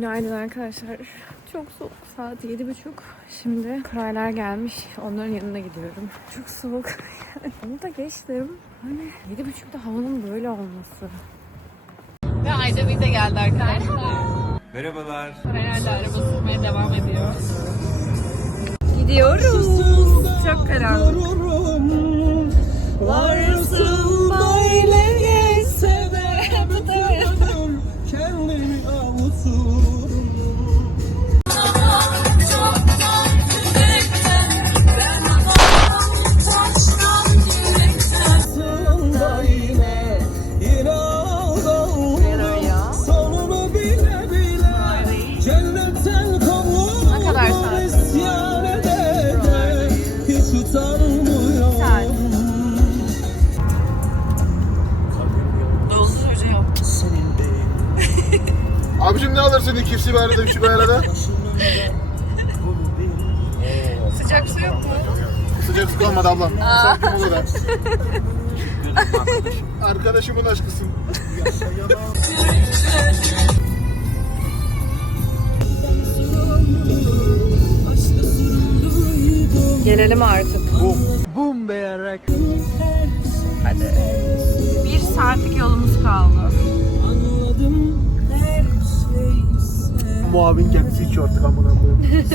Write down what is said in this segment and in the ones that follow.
Günaydın arkadaşlar. Çok soğuk. Saat yedi buçuk. Şimdi kuraylar gelmiş. Onların yanına gidiyorum. Çok soğuk. Onu da geçtim. Hani yedi buçukta havanın böyle olması. Ve Ayda de geldi arkadaşlar. Merhabalar. Herhalde araba sürmeye devam ediyor. Gidiyoruz. Çok karanlık. Varsın Gelelim artık. Bum beyarak. Hadi. Bir saatlik yolumuz kaldı. Anladım her şey. Muavin kendisi hiç artık amına koyayım.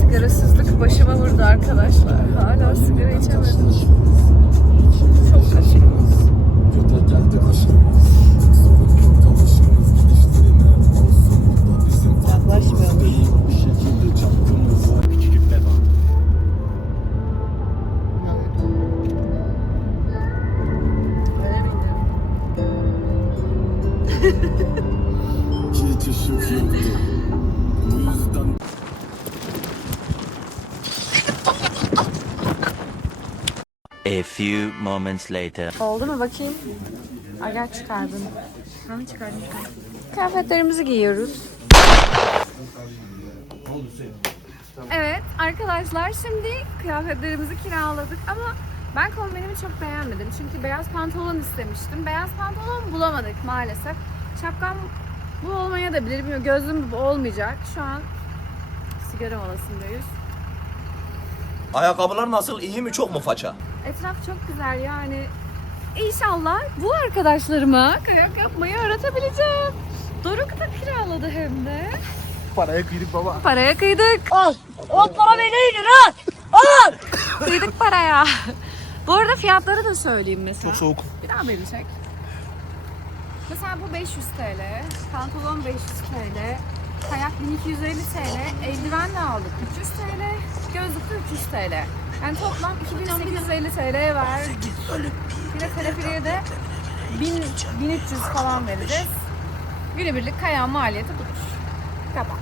Sigarasızlık başıma vurdu arkadaşlar. Hala sigara içemedim. Çok kötü. Yaklaşmıyor. Few moments later. Oldu mu bakayım? Ay gel çıkardın. Çıkardım çıkardım. Kıyafetlerimizi giyiyoruz. Evet arkadaşlar şimdi kıyafetlerimizi kiraladık ama ben kombinimi çok beğenmedim. Çünkü beyaz pantolon istemiştim. Beyaz pantolon bulamadık maalesef. Şapkam bu olmaya da bilir. Bilmiyorum. Gözlüğüm bu olmayacak. Şu an sigara molasındayız. Ayakkabılar nasıl? iyi mi çok mu faça? Etraf çok güzel yani. İnşallah bu arkadaşlarıma kayak yapmayı öğretebileceğim. Doruk da kiraladı hem de. Paraya kıydık baba. Paraya kıydık. Al. O para benim al. Al. kıydık paraya. Bu arada fiyatları da söyleyeyim mesela. Çok soğuk. Bir daha beni çek. Mesela bu 500 TL, pantolon 500 TL, kayak 1250 TL, eldiven de aldık 300 TL, gözlük de 300 TL. Yani toplam 2850 TL'ye verdik. Bir de teleferiye de 1000, 1300 falan vereceğiz. Günübirlik kayan maliyeti budur. Kapat.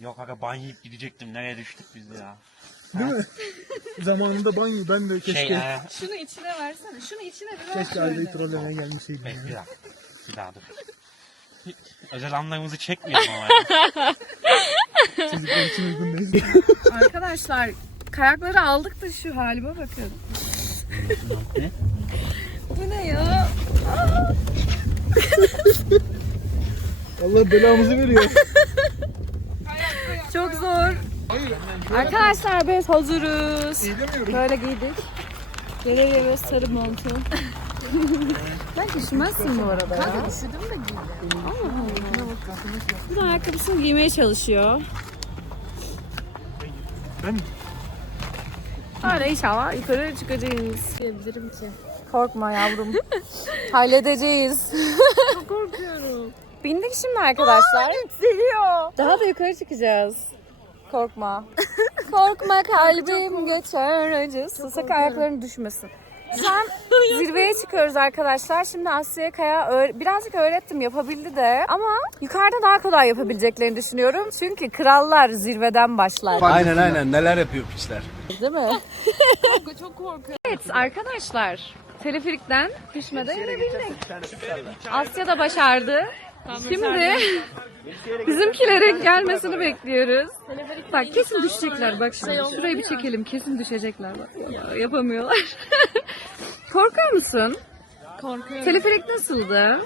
Yok aga ban yiyip gidecektim. Nereye düştük biz ya? Zamanında banyo ben de keşke. Şey, e, Şunu içine versene. Şunu içine bir ver. Keşke aileyi trollemeye gelmeseydim. Bekle bir dakika. Bir daha dur. Özel anlarımızı çekmeyelim ama ya. Çocuklar için uygun değil. Arkadaşlar kayakları aldık da şu halime bakın. Bu ne ya? Allah belamızı veriyor. Çok zor. Arkadaşlar biz hazırız. Böyle giydik. Gelir gelmez sarı montu. ben üşümezsin bu arada. Kanka üşüdüm de giydim. Allah Allah. Bu da ayakkabısını giymeye çalışıyor. Öyle inşallah yukarı çıkacağız. Diyebilirim ki. Korkma yavrum. Halledeceğiz. Çok korkuyorum. Bindik şimdi arkadaşlar. yükseliyor. Daha da yukarı çıkacağız. Korkma. Korkma kalbim geçer acısı. Sakın ayakların düşmesin. Şu an zirveye çıkıyoruz arkadaşlar. Şimdi Asya Kaya öğ- birazcık öğrettim yapabildi de ama yukarıda daha kolay yapabileceklerini düşünüyorum. Çünkü krallar zirveden başlar. Aynen aynen neler yapıyor piçler. Değil mi? çok korkuyorum. Evet arkadaşlar. Teleferikten düşmeden inebildik. Asya da başardı. Şimdi bizimkilerin gelmesini bekliyoruz. Bak kesin düşecekler bak şimdi. Şurayı bir çekelim kesin düşecekler bak. Ya, Yapamıyorlar. Korkuyor musun? Korkuyorum. Teleferik nasıldı?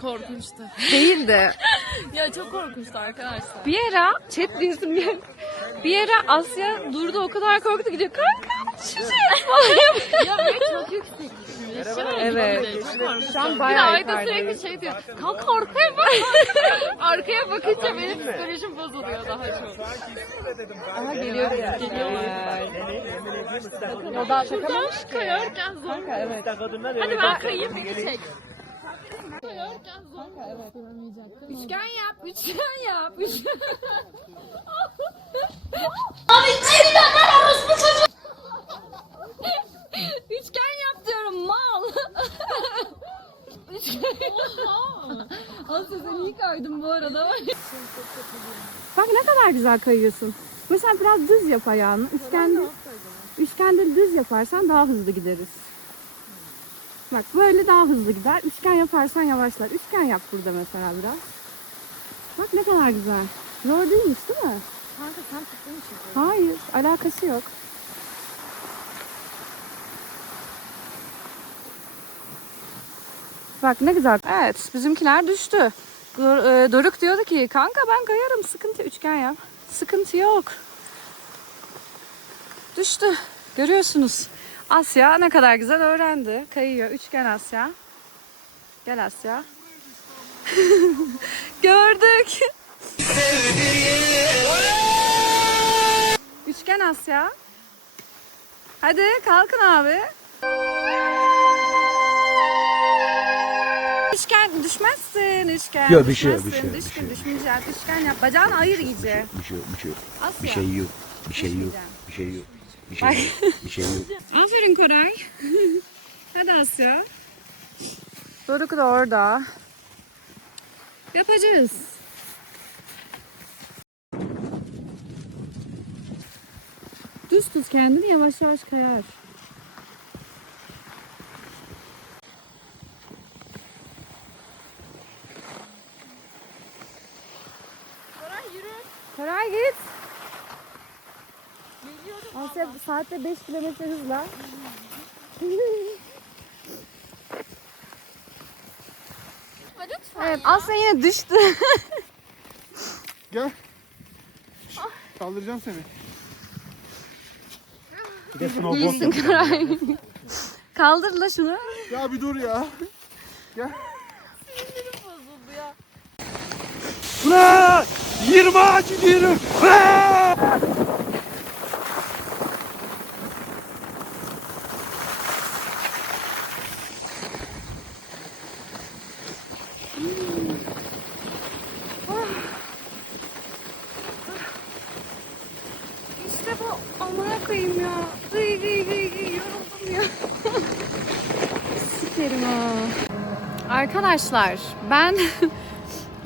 Korkunçtu. Değildi. Ya çok korkunçtu arkadaşlar. Bir ara chat diyorsun bir bir ara Asya durdu o kadar korktu gidiyor kanka düşeceğiz falan ya ve çok yüksek. Evet. Şu an Bir de bayağı Ayda yukarıdayız. sürekli şey diyor. Kalk arkaya bak. arkaya bakınca benim psikolojim bozuluyor daha çok. Aha geliyor geliyor. O da şaka Kayarken zor. Evet. Hadi ben kayayım bir çek. Kayarken zor. Evet. Üçgen yap, üçgen yap. Üçgen. Üçgen yap diyorum mal. Üçgen. Aslı sen iyi kaydın bu arada. Bak ne kadar güzel kayıyorsun. Mesela biraz düz yap ayağını. Üçgende, üçgende düz yaparsan daha hızlı gideriz. Bak böyle daha hızlı gider. Üçgen yaparsan yavaşlar. Üçgen yap burada mesela biraz. Bak ne kadar güzel. Zor değilmiş değil mi? Kanka sen tuttun mu Hayır, alakası yok. Bak ne güzel. Evet, bizimkiler düştü. E, Doruk diyordu ki, kanka ben kayarım, sıkıntı üçgen yap. Sıkıntı yok. Düştü. Görüyorsunuz. Asya ne kadar güzel öğrendi. Kayıyor. Üçgen Asya. Gel Asya. Gördük. Üçgen Asya. Hadi kalkın abi. Düşmezsin üçgen. Yok, bir şey yok, düşmezsin. bir şey yok, bir Düşkün şey yok. düşmeyeceksin. Üçgen yap. Bacağını ayır iyice. Bir şey yok, bir şey yok. Asya. Bir şey yok. Bir şey yok. Bir şey yok. Bir şey yok. Bir şey yok. Aferin Koray. Hadi Asya. Doruk da orada. Yapacağız. Düz tut kendini yavaş yavaş kayar. Koray git. Asya saatte 5 kilometre hızla. evet Asya yine düştü. Gel. Kaldıracağım seni. Bir de snowboard İyisin. Koray. Kaldır la şunu. Ya bir dur ya. Gel. Ulan! 20 ağaç gidiyorum. İşte bu amına koyayım ya. Gıy gıy gıy gıy yoruldum ya. Sikerim ha. Arkadaşlar ben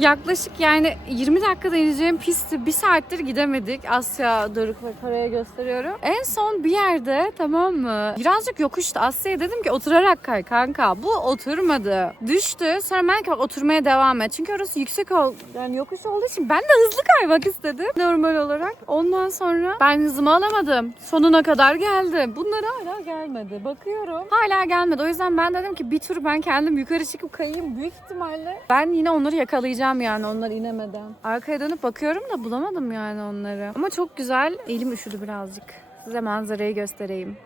yaklaşık yani 20 dakikada ineceğim pisti bir saattir gidemedik. Asya, Doruk ve Kara'ya gösteriyorum. En son bir yerde tamam mı? Birazcık yokuştu. Asya'ya dedim ki oturarak kay kanka. Bu oturmadı. Düştü. Sonra ben ki "Bak, oturmaya devam et. Çünkü orası yüksek ol yani yokuş olduğu için ben de hızlı kaymak istedim normal olarak. Ondan sonra ben hızımı alamadım. Sonuna kadar geldim. Bunlar hala gelmedi. Bakıyorum. Hala gelmedi. O yüzden ben dedim ki bir tur ben kendim yukarı çıkıp kayayım. Büyük ihtimalle ben yine onları yakalayacağım yani onlar inemeden. Arkaya dönüp bakıyorum da bulamadım yani onları. Ama çok güzel. Elim üşüdü birazcık. Size manzarayı göstereyim.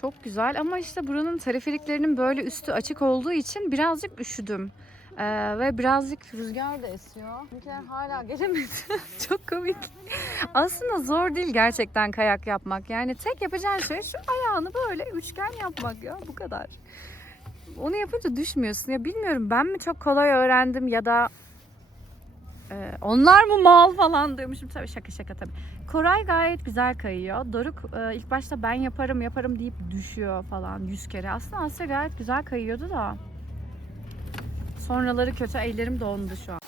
Çok güzel ama işte buranın teleferiklerinin böyle üstü açık olduğu için birazcık üşüdüm. Ee, ve birazcık rüzgar da esiyor. Bizimkiler hala gelemedi. Çok komik. Aslında zor değil gerçekten kayak yapmak. Yani tek yapacağın şey şu ayağını böyle üçgen yapmak ya bu kadar. Onu yapınca düşmüyorsun. Ya bilmiyorum ben mi çok kolay öğrendim ya da e, onlar mı mal falan diyormuşum. Tabii şaka şaka tabii. Koray gayet güzel kayıyor. Doruk e, ilk başta ben yaparım yaparım deyip düşüyor falan yüz kere. Aslında Asya gayet güzel kayıyordu da. Sonraları kötü ellerim dondu şu an.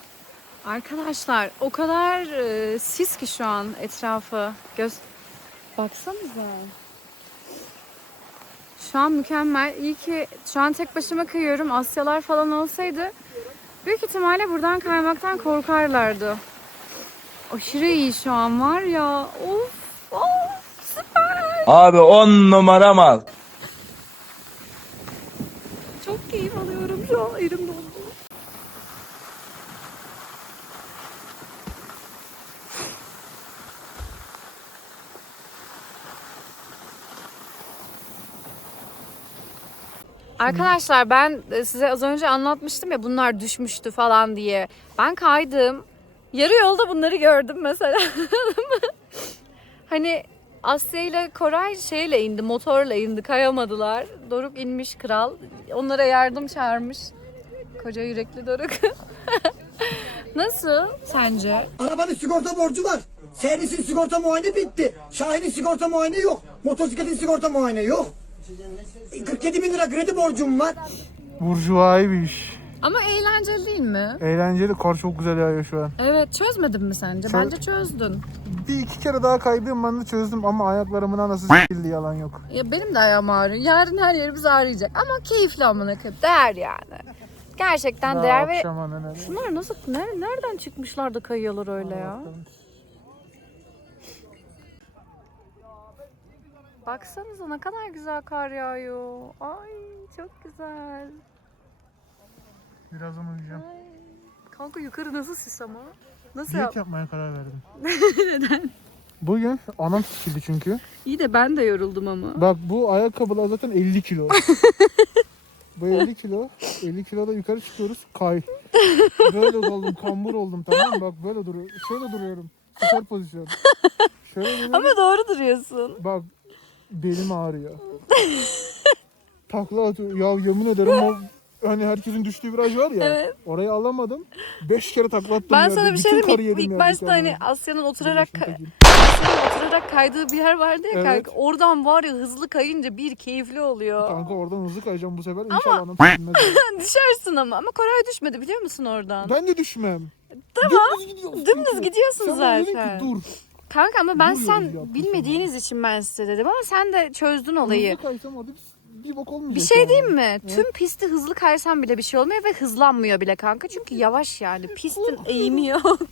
Arkadaşlar o kadar e, sis ki şu an etrafı. Göz... Baksanıza. Şu an mükemmel. İyi ki şu an tek başıma kayıyorum. Asyalar falan olsaydı büyük ihtimalle buradan kaymaktan korkarlardı. Aşırı iyi şu an var ya. Of of süper. Abi 10 numara mal. çok keyif alıyorum şu an. Elim dondu. Arkadaşlar ben e, size az önce anlatmıştım ya bunlar düşmüştü falan diye. Ben kaydım. Yarı yolda bunları gördüm mesela. hani Asya ile Koray şeyle indi, motorla indi, kayamadılar. Doruk inmiş kral. Onlara yardım çağırmış. Koca yürekli Doruk. Nasıl sence? Arabanın sigorta borcu var. Servisin sigorta muayene bitti. Şahin'in sigorta muayene yok. Motosikletin sigorta muayene yok. 47 bin lira kredi borcum var. Burjuvai bir iş. Ama eğlenceli değil mi? Eğlenceli kar çok güzel yağıyor şu an. Evet çözmedin mi sence? Çö- Bence çözdün. Bir iki kere daha kaydığım anda çözdüm ama ayaklarımın anası s**ildi yalan yok. Ya benim de ayağım ağrıyor. Yarın her yerimiz ağrıyacak. Ama keyifli amına koyayım. Değer yani. Gerçekten değer ve akşama. Şunlar nasıl, ner- nereden çıkmışlar da kayıyorlar öyle ya? Baksanıza ne kadar güzel kar yağıyor. Ay çok güzel. Birazdan uyuyacağım. Ay. Kanka yukarı nasıl sis ama? Nasıl Diyet yap? yapmaya karar verdim. Neden? Bugün anam sikildi çünkü. İyi de ben de yoruldum ama. Bak bu ayakkabılar zaten 50 kilo. bu 50 kilo. 50 kiloda yukarı çıkıyoruz. Kay. Böyle oldum, kambur oldum tamam mı? Bak böyle duruyor. Şöyle duruyorum. Süper pozisyon. Şöyle duruyorum. Ama doğru duruyorsun. Bak belim ağrıyor. Takla atıyor. Ya yemin ederim o hani herkesin düştüğü viraj var ya. Evet. Orayı alamadım. Beş kere takla attım. Ben yerde. sana bir şey diyeyim mi? İlk, başta hani Asya'nın oturarak. Asya'nın oturarak kaydığı bir yer vardı ya Evet. kanka. Oradan var ya hızlı kayınca bir keyifli oluyor. Kanka oradan hızlı kayacağım bu sefer. İnşallah s**ilmez. Düşersin ama. Ama Koray düşmedi biliyor musun oradan? ben de düşmem. Tamam. Dümdüz gidiyorsun. Dümdüz gidiyorsun Sen zaten. ki dur. Kanka ama ben sen yaptın bilmediğiniz için ben size dedim ama sen de çözdün olayı. Hızlı kaysam orada bir, bok. Bir şey diyeyim mi? Tüm pisti hızlı kaysan bile bir şey olmuyor ve hızlanmıyor bile kanka. Çünkü yavaş yani. Pistin eğimi yok.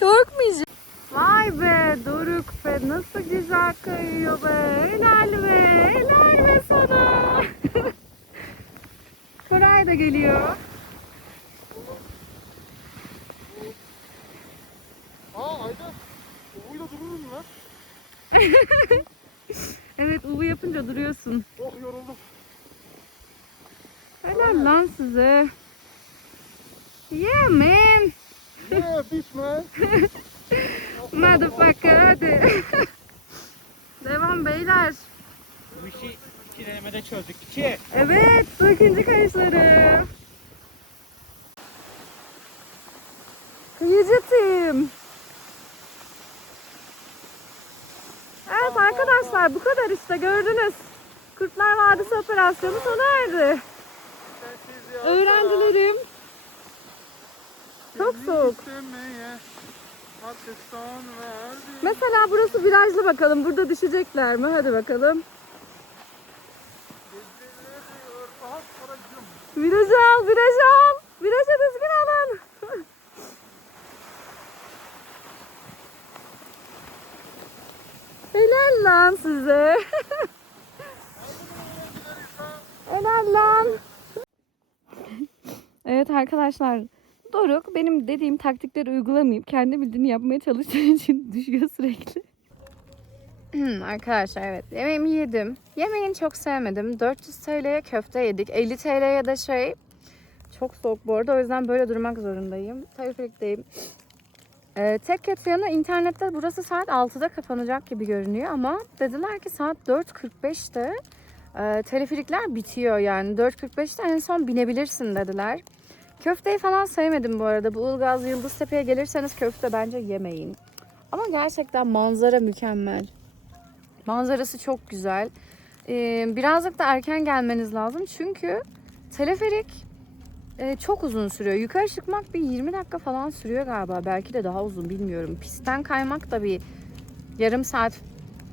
Korkmayacağım. Vay be Doruk be nasıl güzel kayıyor be. Helal be. Helal be sana. Koray da geliyor. Aa Ayda. Uyla dururum lan. Evet uvu yapınca duruyorsun. Oh yoruldum. Helal lan size. Yeah man. Yeah bitch man. Motherfucker hadi. Devam beyler. Bu işi iki denemede çözdük. İki. Evet bu ikinci kayışları. Kıyıcı tim. Evet arkadaşlar bu kadar işte gördünüz. Kurtlar Vadisi operasyonu sona erdi. Öğrencilerim. Çok soğuk. Mesela burası virajlı bakalım. Burada düşecekler mi? Hadi bakalım. Virajı al, virajı al. Helal lan size. Helal lan. Evet arkadaşlar. Doruk benim dediğim taktikleri uygulamayıp kendi bildiğini yapmaya çalıştığı için düşüyor sürekli. Arkadaşlar evet yemeğimi yedim. Yemeğini çok sevmedim. 400 TL'ye köfte yedik. 50 TL'ye de şey çok soğuk bu arada o yüzden böyle durmak zorundayım. Teleferikteyim. Ee, tek kötü yanı internette burası saat 6'da kapanacak gibi görünüyor ama dediler ki saat 4.45'te e, teleferikler bitiyor yani 4.45'te en son binebilirsin dediler. Köfteyi falan sevmedim bu arada. Bu Ilgaz Yıldıztepe'ye gelirseniz köfte bence yemeyin. Ama gerçekten manzara mükemmel. Manzarası çok güzel. Ee, birazcık da erken gelmeniz lazım. Çünkü teleferik e, çok uzun sürüyor. Yukarı çıkmak bir 20 dakika falan sürüyor galiba. Belki de daha uzun bilmiyorum. Pistten kaymak da bir yarım saat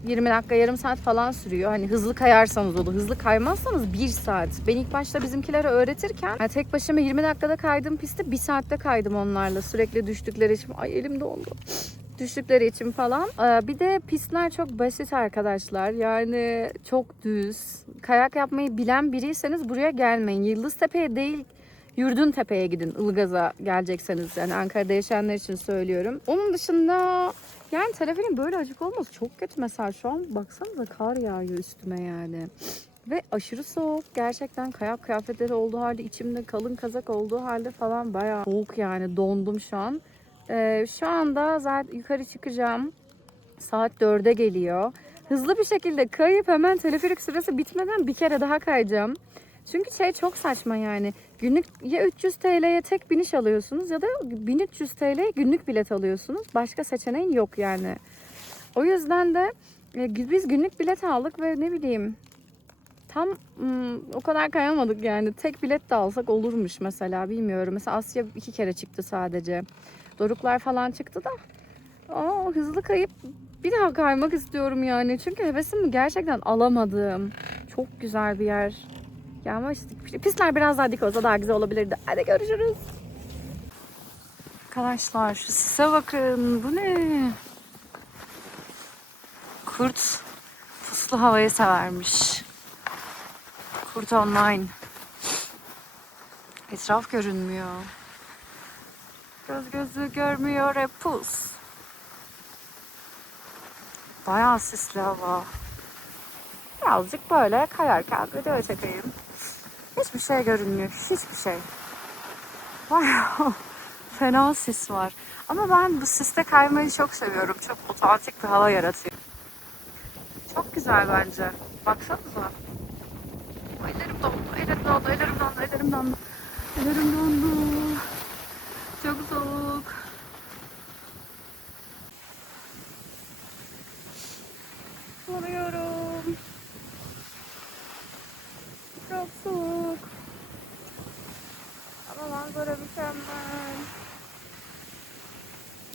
20 dakika yarım saat falan sürüyor. Hani hızlı kayarsanız olur. Hızlı kaymazsanız 1 saat. Ben ilk başta bizimkilere öğretirken yani tek başıma 20 dakikada kaydım pistte 1 saatte kaydım onlarla. Sürekli düştükleri için. Ay elim dondu. düştükleri için falan. Ee, Bir de pistler çok basit arkadaşlar. Yani çok düz. Kayak yapmayı bilen biriyseniz buraya gelmeyin. Yıldıztepe'ye değil Yurdun Tepe'ye gidin. Ilgaz'a gelecekseniz yani Ankara'da yaşayanlar için söylüyorum. Onun dışında yani teleferin böyle açık olması çok kötü mesela şu an baksanıza kar yağıyor üstüme yani. Ve aşırı soğuk. Gerçekten kayak kıyafetleri olduğu halde içimde kalın kazak olduğu halde falan bayağı soğuk yani dondum şu an. Ee, şu anda zaten yukarı çıkacağım. Saat 4'e geliyor. Hızlı bir şekilde kayıp hemen teleferik süresi bitmeden bir kere daha kayacağım. Çünkü şey çok saçma yani. Günlük ya 300 TL'ye tek biniş alıyorsunuz ya da 1300 TL'ye günlük bilet alıyorsunuz. Başka seçeneğin yok yani. O yüzden de e, biz günlük bilet aldık ve ne bileyim tam o kadar kayamadık yani. Tek bilet de alsak olurmuş mesela bilmiyorum. Mesela Asya iki kere çıktı sadece. Doruklar falan çıktı da. Aa, hızlı kayıp bir daha kaymak istiyorum yani. Çünkü hevesimi gerçekten alamadım. Çok güzel bir yer. Ya ama işte pistler biraz daha dik olsa daha güzel olabilirdi. Hadi görüşürüz. Arkadaşlar şu sise bakın. Bu ne? Kurt puslu havayı severmiş. Kurt online. Etraf görünmüyor. Göz gözü görmüyor hep pus. Bayağı sisli hava. Birazcık böyle kayarken video çekeyim. Hiçbir şey görünmüyor. Hiçbir şey. Bayağı fena sis var. Ama ben bu siste kaymayı çok seviyorum. Çok otantik bir hava yaratıyor. Çok güzel bence. Baksanıza. Ellerim dondu, ellerim dondu, ellerim dondu, ellerim dondu. Ellerim dondu. Çok soğuk. Soruyorum. Çok soğuk. Ama manzara mükemmel.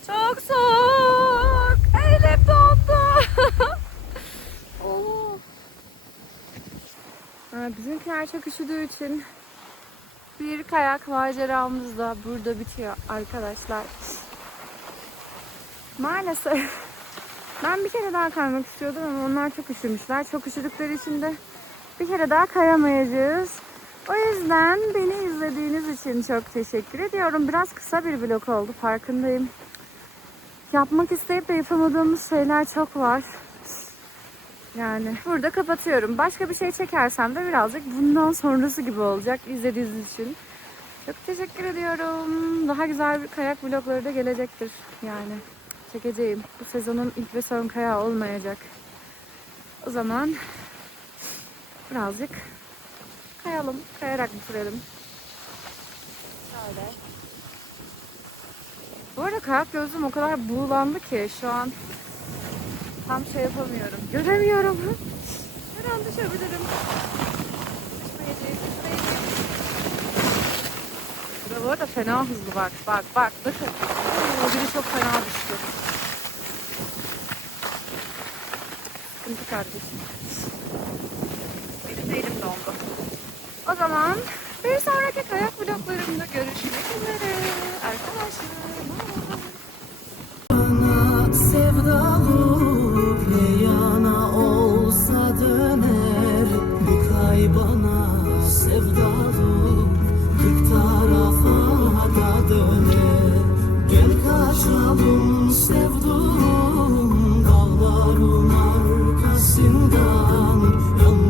Çok soğuk. Elim dondu. Oo. Ha, Bizimkiler çok üşüdüğü için bir kayak maceramız da burada bitiyor arkadaşlar. Maalesef ben bir kere daha kaymak istiyordum ama onlar çok üşümüşler. Çok üşüdükleri için de bir kere daha kayamayacağız. O yüzden beni izlediğiniz için çok teşekkür ediyorum. Biraz kısa bir vlog oldu farkındayım. Yapmak isteyip de yapamadığımız şeyler çok var. Yani burada kapatıyorum. Başka bir şey çekersem de birazcık bundan sonrası gibi olacak izlediğiniz için. Çok teşekkür ediyorum. Daha güzel bir kayak vlogları da gelecektir yani. Çekeceğim. Bu sezonun ilk ve son kayağı olmayacak. O zaman birazcık kayalım. Kayarak bitirelim. Şöyle. Bu arada kayak gözüm o kadar buğulandı ki şu an tam şey yapamıyorum. Göremiyorum. Her an düşebilirim. Düşmeyeceğiz, düşmeyeceğiz. Burada bu arada fena hızlı bak. Bak bak bakın. Oo, biri çok fena düştü. Sıkıntı kardeşim. Benim de elim dondu. O zaman bir sonraki kayak vloglarımda görüşmek üzere. Arkadaşlar. Sevdalı